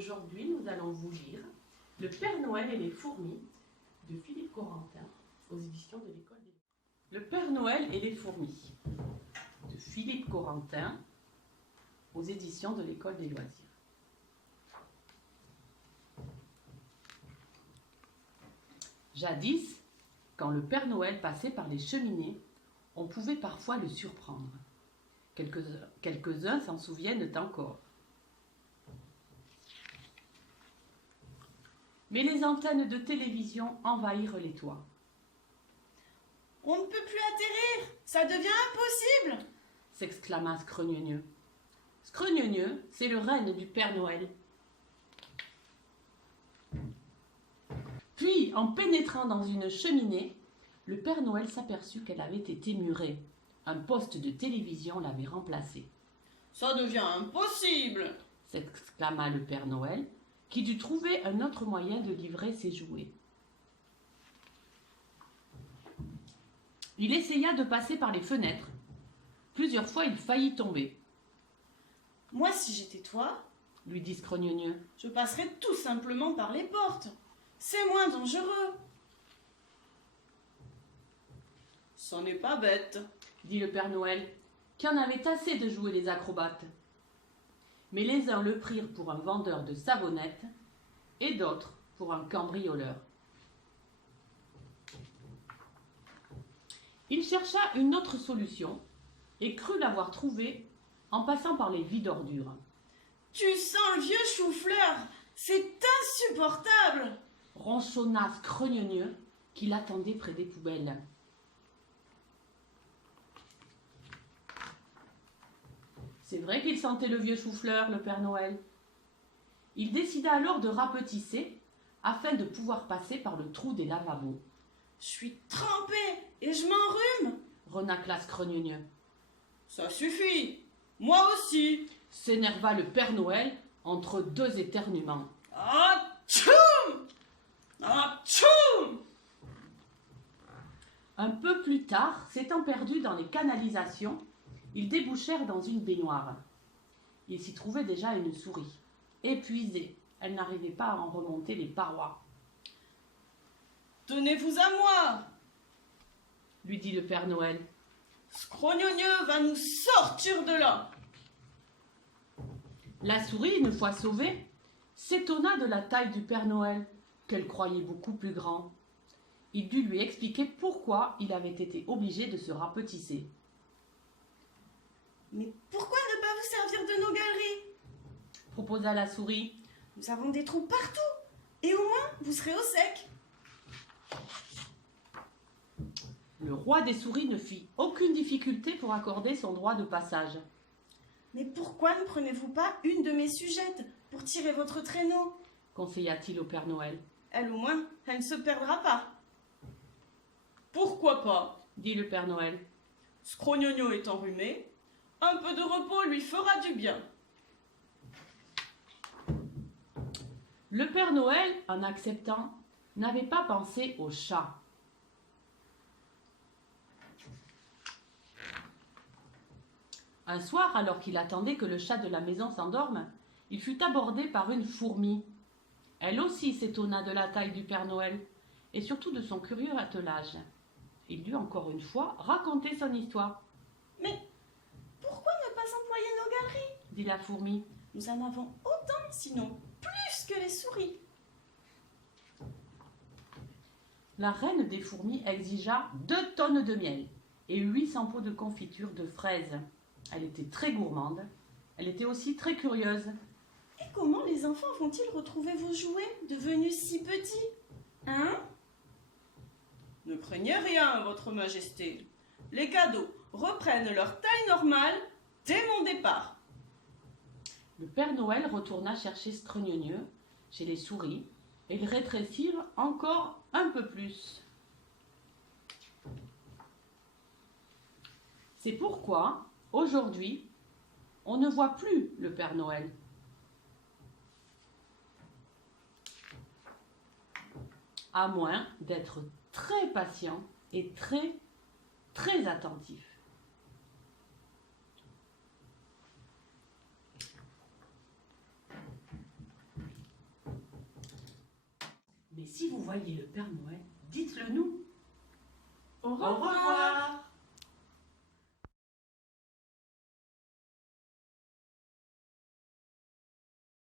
Aujourd'hui, nous allons vous lire Le Père Noël et les fourmis de Philippe Corentin aux éditions de l'École des Loisirs. Le Père Noël et les fourmis de Philippe Corentin aux éditions de l'École des Loisirs. Jadis, quand le Père Noël passait par les cheminées, on pouvait parfois le surprendre. Quelques-uns s'en souviennent encore. Mais les antennes de télévision envahirent les toits. On ne peut plus atterrir, ça devient impossible, s'exclama Scrogneugneux. Scrogneugneux, c'est le renne du Père Noël. Puis, en pénétrant dans une cheminée, le Père Noël s'aperçut qu'elle avait été murée. Un poste de télévision l'avait remplacée. Ça devient impossible, s'exclama le Père Noël, qui dut trouver un autre moyen de livrer ses jouets. Il essaya de passer par les fenêtres. Plusieurs fois, il faillit tomber. Moi, si j'étais toi, lui dit Scrogneugneux, je passerais tout simplement par les portes. C'est moins dangereux. Ça n'est pas bête, dit le Père Noël, qui en avait assez de jouer les acrobates. Mais les uns le prirent pour un vendeur de savonnettes et d'autres pour un cambrioleur. Il chercha une autre solution et crut l'avoir trouvée en passant par les vides ordures. « Tu sens le vieux chou-fleur, c'est insupportable !» ronchonna Scrogneugneux qui l'attendait près des poubelles. C'est vrai qu'il sentait le vieux chou-fleur, le Père Noël. Il décida alors de rapetisser afin de pouvoir passer par le trou des lavabos. « Je suis trempé et je m'enrhume !» renacla Scrogneugneux. « Ça suffit, moi aussi !» s'énerva le Père Noël entre deux éternuements. « Atchoum ! Atchoum !» Un peu plus tard, s'étant perdus dans les canalisations, ils débouchèrent dans une baignoire. Il s'y trouvait déjà une souris. Épuisée, elle n'arrivait pas à en remonter les parois. « Tenez-vous à moi !» lui dit le Père Noël. « Scrogneugneux va nous sortir de là !» La souris, une fois sauvée, s'étonna de la taille du Père Noël, qu'elle croyait beaucoup plus grand. Il dut lui expliquer pourquoi il avait été obligé de se rapetisser. « Mais pourquoi ne pas vous servir de nos galeries ?» proposa la souris. « Nous avons des trous partout, et au moins vous serez au sec. » Le roi des souris ne fit aucune difficulté pour accorder son droit de passage. « Mais pourquoi ne prenez-vous pas une de mes sujettes pour tirer votre traîneau ?» conseilla-t-il au Père Noël. « Elle au moins, elle ne se perdra pas. »« Pourquoi pas ?» dit le Père Noël. « Scrogneugneux est enrhumé, un peu de repos lui fera du bien. » Le Père Noël, en acceptant, n'avait pas pensé au chat. Un soir, alors qu'il attendait que le chat de la maison s'endorme, il fut abordé par une fourmi. Elle aussi s'étonna de la taille du Père Noël et surtout de son curieux attelage. Il dut encore une fois raconter son histoire. « Mais pourquoi ne pas employer nos galeries ?» dit la fourmi. « Nous en avons autant, sinon plus que les souris. » La reine des fourmis exigea 2 tonnes de miel et 800 pots de confiture de fraises. Elle était très gourmande. Elle était aussi très curieuse. « Et comment les enfants vont-ils retrouver vos jouets devenus si petits, hein ?» « Ne craignez rien, votre majesté. Les cadeaux reprennent leur taille normale dès mon départ. » Le Père Noël retourna chercher Scrogneugneux chez les souris et ils rétrécirent encore un peu plus. C'est pourquoi, aujourd'hui, on ne voit plus le Père Noël. À moins d'être très patient et très attentif. si vous voyez le Père Noël, dites-le nous. Au Au revoir.